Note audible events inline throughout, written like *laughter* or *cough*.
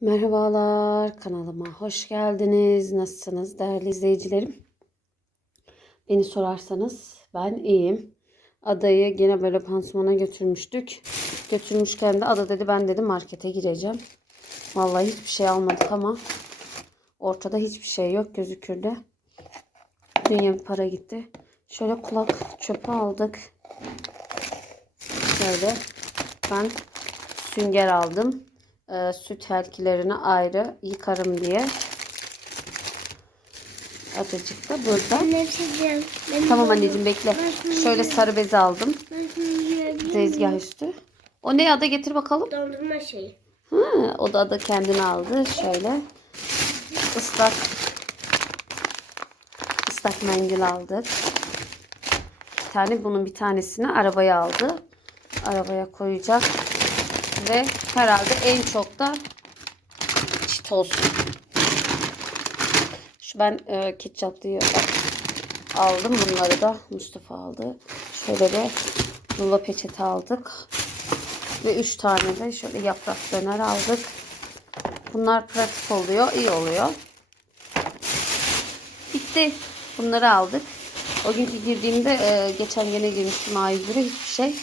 Merhabalar kanalıma hoş geldiniz. Nasılsınız değerli izleyicilerim? Beni sorarsanız ben iyiyim. Adayı gene böyle pansumana götürmüştük. Götürmüşken de ada dedi ben dedi markete gireceğim. Vallahi hiçbir şey almadık ama ortada hiçbir şey yok gözükürdü. Dünya bir para gitti. Şöyle kulak çöpü aldık. Şöyle ben sünger aldım e, süt helkilerini ayrı yıkarım diye. Azıcık da burada. Tamam anneciğim bekle. Şöyle sarı bez aldım. Tezgah üstü. O ne ada getir bakalım. Dondurma şeyi. Ha, o da ada kendine aldı. Şöyle ıslak ıslak mendil aldık. Bir tane bunun bir tanesini arabaya aldı. Arabaya koyacak. Ve herhalde en çok da çitos. Şu ben e, ketçaplıyı aldım. Bunları da Mustafa aldı. Şöyle bir rulo peçete aldık. Ve 3 tane de şöyle yaprak döner aldık. Bunlar pratik oluyor. iyi oluyor. Bitti. Bunları aldık. O günkü girdiğimde e, geçen gene girmiştim A101'e hiçbir şey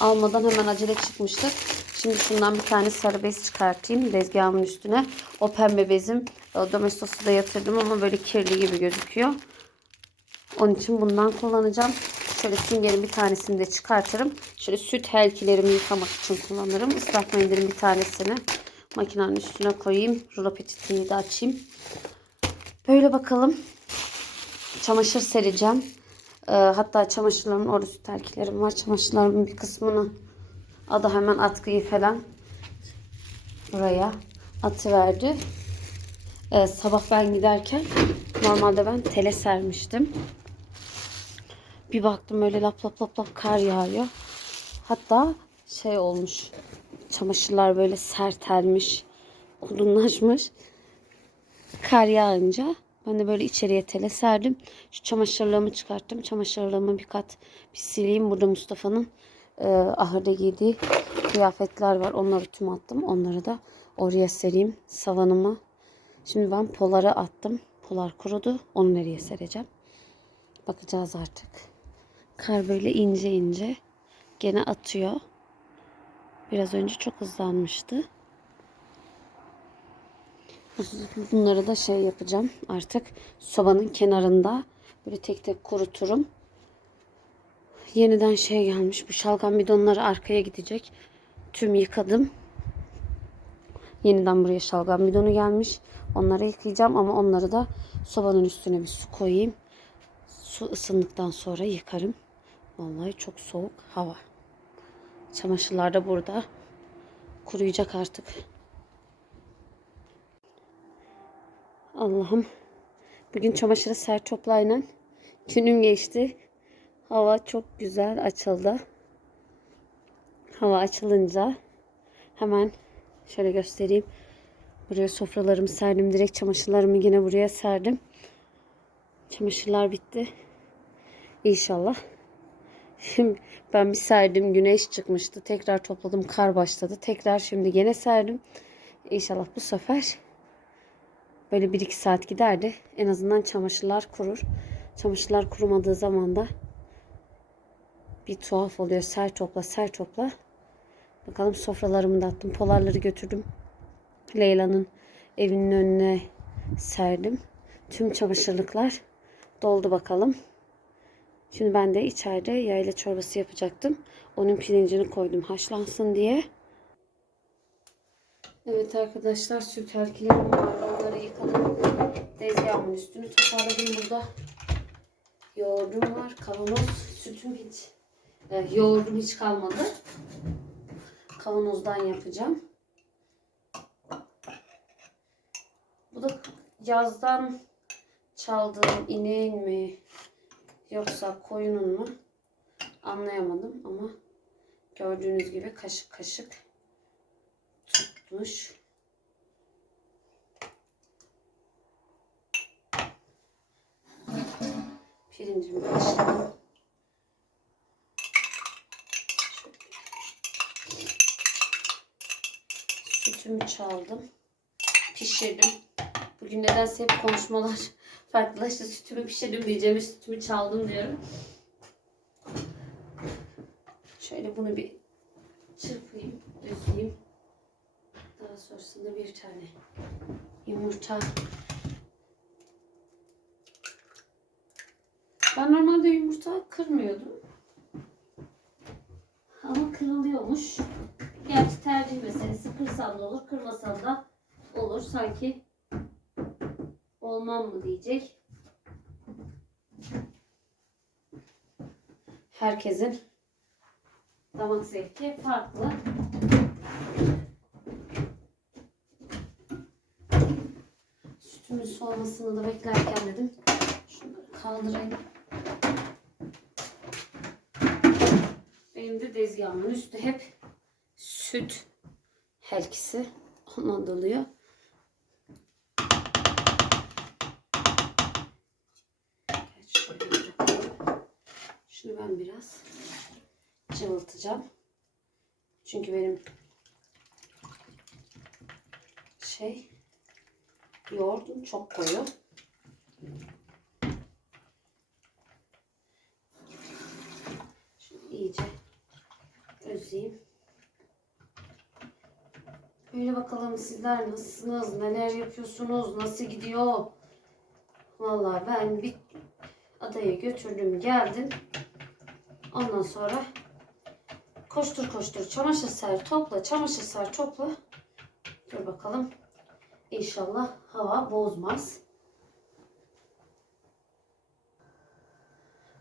almadan hemen acele çıkmıştık. Şimdi şundan bir tane sarı bez çıkartayım tezgahımın üstüne. O pembe bezim o domestosu da yatırdım ama böyle kirli gibi gözüküyor. Onun için bundan kullanacağım. Şöyle süngerin bir tanesini de çıkartırım. Şöyle süt helkilerimi yıkamak için kullanırım. Islak mendilin bir tanesini makinenin üstüne koyayım. Rulo peçetini de açayım. Böyle bakalım. Çamaşır sereceğim. Ee, hatta çamaşırlarımın orada süt helkilerim var. Çamaşırlarımın bir kısmını Ada hemen atkıyı falan buraya atıverdi. Ee, sabah ben giderken normalde ben tele sermiştim. Bir baktım öyle lap lap lap lap kar yağıyor. Hatta şey olmuş. Çamaşırlar böyle sertelmiş. Odunlaşmış. Kar yağınca ben de böyle içeriye tele serdim. Şu çamaşırlarımı çıkarttım. Çamaşırlarımı bir kat bir sileyim. Burada Mustafa'nın e, ahırda giydiği kıyafetler var. Onları tüm attım. Onları da oraya sereyim. Savanımı. Şimdi ben poları attım. Polar kurudu. Onu nereye sereceğim? Bakacağız artık. Kar böyle ince ince gene atıyor. Biraz önce çok hızlanmıştı. Bunları da şey yapacağım artık sobanın kenarında böyle tek tek kuruturum. Yeniden şey gelmiş bu şalgam bidonları arkaya gidecek. Tüm yıkadım. Yeniden buraya şalgam bidonu gelmiş. Onları yıkayacağım ama onları da sobanın üstüne bir su koyayım. Su ısındıktan sonra yıkarım. Vallahi çok soğuk hava. Çamaşırlar da burada. Kuruyacak artık. Allah'ım. Bugün çamaşırı ser toplayla günüm geçti. Hava çok güzel açıldı. Hava açılınca hemen şöyle göstereyim. Buraya sofralarımı serdim. Direkt çamaşırlarımı yine buraya serdim. Çamaşırlar bitti. İnşallah. *laughs* Ben bir serdim. Güneş çıkmıştı. Tekrar topladım. Kar başladı. Tekrar şimdi gene serdim. İnşallah bu sefer böyle 1-2 saat giderdi. En azından çamaşırlar kurur. Çamaşırlar kurumadığı zaman da bir tuhaf oluyor. Ser topla, ser topla. Bakalım sofralarımı da attım. Polarları götürdüm. Leyla'nın evinin önüne serdim. Tüm çamaşırlıklar doldu bakalım. Şimdi ben de içeride yayla çorbası yapacaktım. Onun pirincini koydum haşlansın diye. Evet arkadaşlar süt erkilerim var. Onları yıkadım. Tezgahımın üstünü toparladım burada. Yoğurdum var. Kavanoz sütüm hiç e, yoğurdum hiç kalmadı. Kavanozdan yapacağım. Bu da yazdan çaldığım ineğin mi yoksa koyunun mu anlayamadım ama gördüğünüz gibi kaşık kaşık tutmuş. Pirincimi haşladım. Sütümü çaldım. pişirdim. Bugün nedense hep konuşmalar *laughs* farklılaştı. Sütümü pişirdim diyeceğim. Sütümü çaldım diyorum. Şöyle bunu bir çırpayım, düzleyeyim. Daha sonrasında bir tane yumurta. Ben normalde yumurta kırmıyordum. Ama kırılıyormuş. Gerçi tercih meselesi. Kırsam da olur, kırmasam da olur. Sanki olmam mı diyecek. Herkesin damak zevki farklı. Sütümün soğumasını da beklerken dedim. Şunları kaldırayım. Benim de tezgahımın üstü hep süt helkisi. Ondan doluyor. Şunu ben biraz cıvıltacağım. Çünkü benim şey yoğurdum çok koyu. Şimdi iyice özleyeyim. Öyle bakalım sizler nasılsınız? Neler yapıyorsunuz? Nasıl gidiyor? Vallahi ben bir adaya götürdüm geldim. Ondan sonra koştur koştur çamaşır ser topla çamaşır ser topla. Dur bakalım. İnşallah hava bozmaz.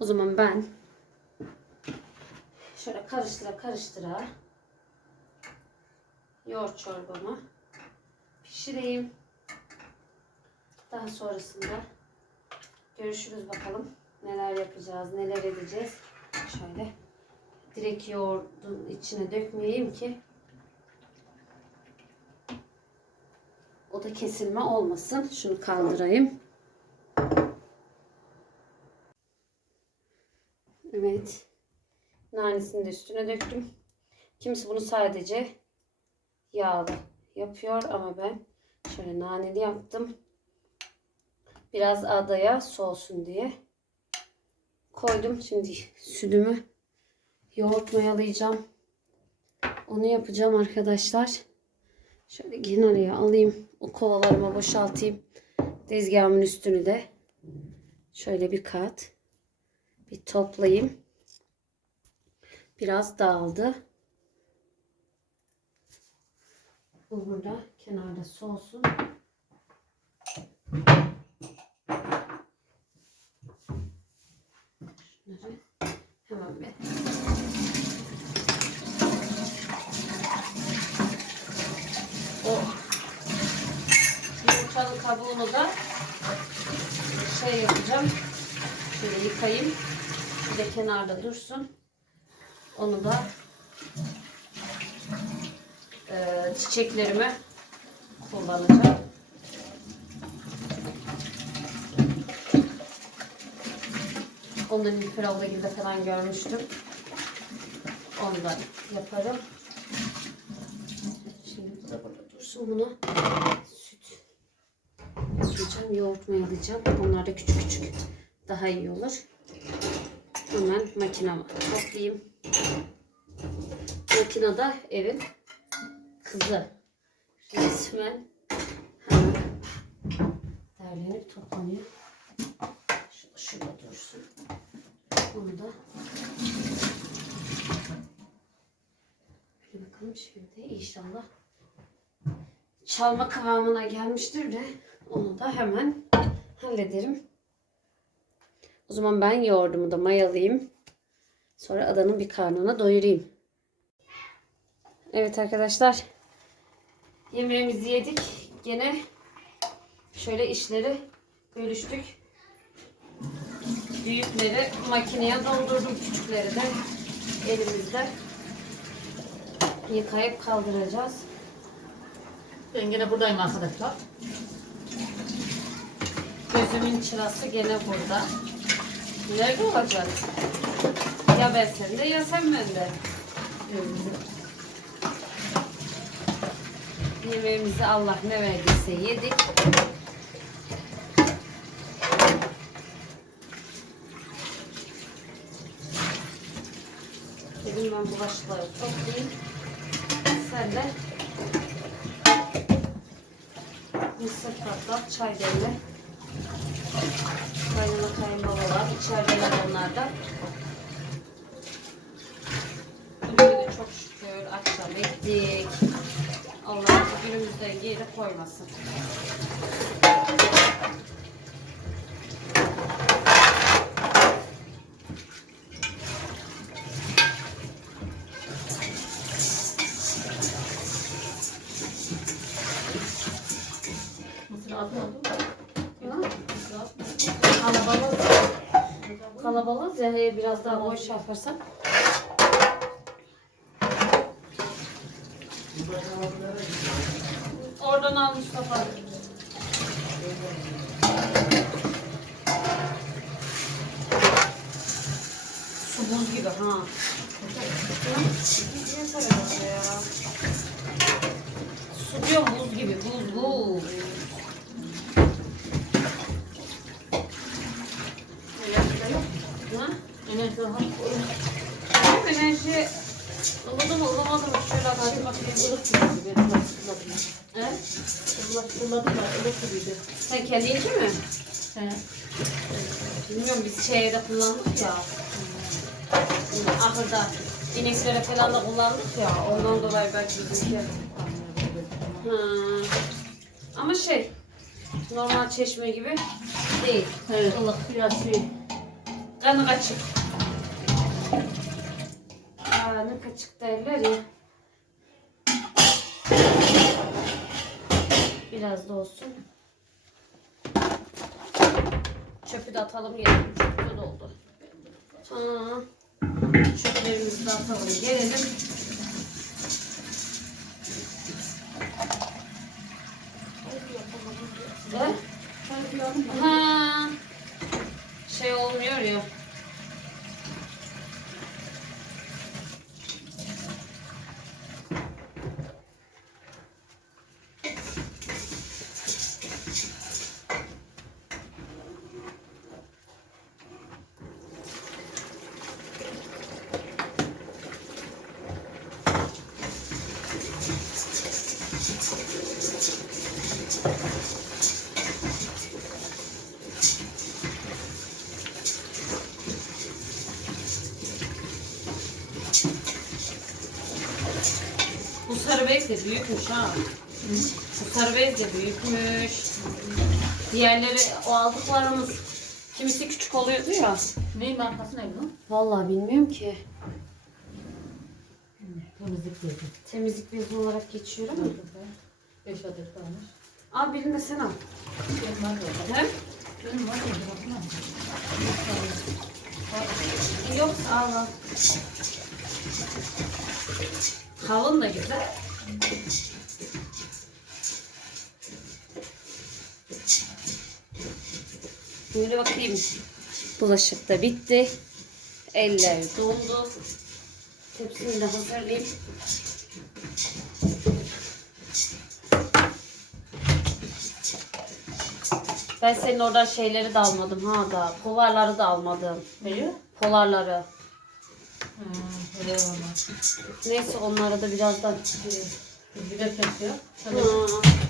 O zaman ben şöyle karıştıra karıştıra yoğurt çorbamı pişireyim. Daha sonrasında görüşürüz bakalım. Neler yapacağız, neler edeceğiz. Şöyle direkt yoğurdun içine dökmeyeyim ki o da kesilme olmasın. Şunu kaldırayım. Evet. Nanesini de üstüne döktüm. Kimisi bunu sadece yağlı yapıyor ama ben şöyle naneli yaptım. Biraz adaya soğusun diye koydum. Şimdi sütümü yoğurt mayalayacağım. Onu yapacağım arkadaşlar. Şöyle kenarıya alayım. O kovalarıma boşaltayım. Tezgahımın üstünü de şöyle bir kat bir toplayayım. Biraz dağıldı. Bu burada kenarda soğusun. Şunları hemen bir o yumurtanın kabuğunu da şey yapacağım. Şöyle yıkayayım. Bir de kenarda dursun. Onu da e, çiçeklerime kullanacağım. Onları bir Fıravdagil'de falan görmüştüm. Onu da yaparım. Şimdi bu da burada dursun. Bunu süt yapacağım. Yoğurt mayalayacağım. Onlar da küçük küçük daha iyi olur. Hemen makinama toplayayım. Makinada evin kızı. Resmen hemen derlenip toplanıyor. Şu, şurada dursun. Onu da bakalım şimdi inşallah çalma kıvamına gelmiştir de onu da hemen hallederim. O zaman ben yoğurdumu da mayalayayım. Sonra adanın bir karnına doyurayım. Evet arkadaşlar. Yemeğimizi yedik. Gene şöyle işleri bölüştük. Büyükleri makineye doldurdum. Küçükleri de elimizde yıkayıp kaldıracağız. Ben gene buradayım arkadaşlar. Gözümün çırası gene burada. Nerede olacak? Ya ben sende ya sen bende. Yemeğimizi Allah ne verdiyse yedik. Dedim ben bulaşıkları toplayayım. Sen de mısır patlat, çay demle. Kaynana kayınbaba içerideler onlar da. Bugün de çok şükür akşam ettik. Allah günümüzden geri koymasın. Mısır altı oldu mu? Ha? Mısır altı mı? Kalabalık. Kalabalığız ya biraz daha boş yaparsan. Oradan al Mustafa. Su buz gibi ha. Su diyorum buz gibi buz buz. Enerji yok. Ha? Yok. Yok enerji ılıdı mı ılamadı mı şöyle açayım bakayım. Ilık gibiydi. Benim hatırladım. He? Ilık kullandım da ılık gibiydi. Sen kendinki mi? He. Bilmiyorum biz şeyde kullandık ya. Hmm, Ahırda ineklere falan da kullandık ya. Ondan dolayı belki bizimki. Ha. Ama şey normal çeşme gibi değil. Evet. Ilık biraz şey. Kanı kaçık. Ne kaçık derler ya. Biraz da olsun. Çöpü de atalım gelelim. Çöpü doldu. Aa, çöplerimizi de atalım gelelim. Ve. Ha. Şey olmuyor ya. De büyükmüş ha. Bu sarı bez de büyükmüş. Diğerleri o aldıklarımız kimisi küçük oluyordu ya. Neyin markası ne bunun? Vallahi bilmiyorum ki. Temizlik bezi. Temizlik bezi olarak geçiyor ama. Beş adet kalmış. Al birini de sen al. Benim var da. He? Benim var da. bakma. Yok al al. Havun da güzel. Böyle bakayım. Bulaşık da bitti. Eller dondu. Tepsimi de hazırlayayım. Ben senin oradan şeyleri de almadım ha da. Polarları da almadım. Neyi? Polarları. Hmm. Neyse onları da birazdan. Bir de kesiyor. Ha, Şöyle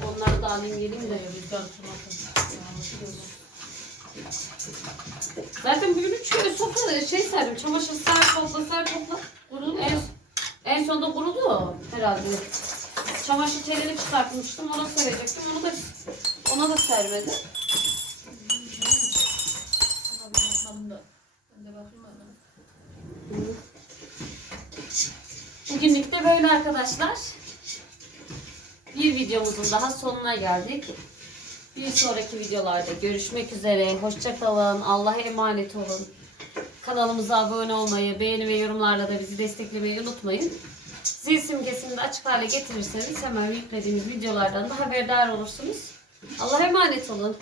onları da alayım geleyim de. rüzgar. Zaten bugün üç kere sofra şey serdim. Çamaşır ser topla ser topla. Kurudu En, en sonunda kurudu herhalde. Çamaşır telini çıkartmıştım. Ona serecektim. Onu da ona da sermedi. Ben de bakayım Bugünlük de böyle arkadaşlar. Bir videomuzun daha sonuna geldik. Bir sonraki videolarda görüşmek üzere. Hoşçakalın. Allah'a emanet olun. Kanalımıza abone olmayı, beğeni ve yorumlarla da bizi desteklemeyi unutmayın. Zil simgesini de açık hale getirirseniz hemen yüklediğimiz videolardan da haberdar olursunuz. Allah'a emanet olun.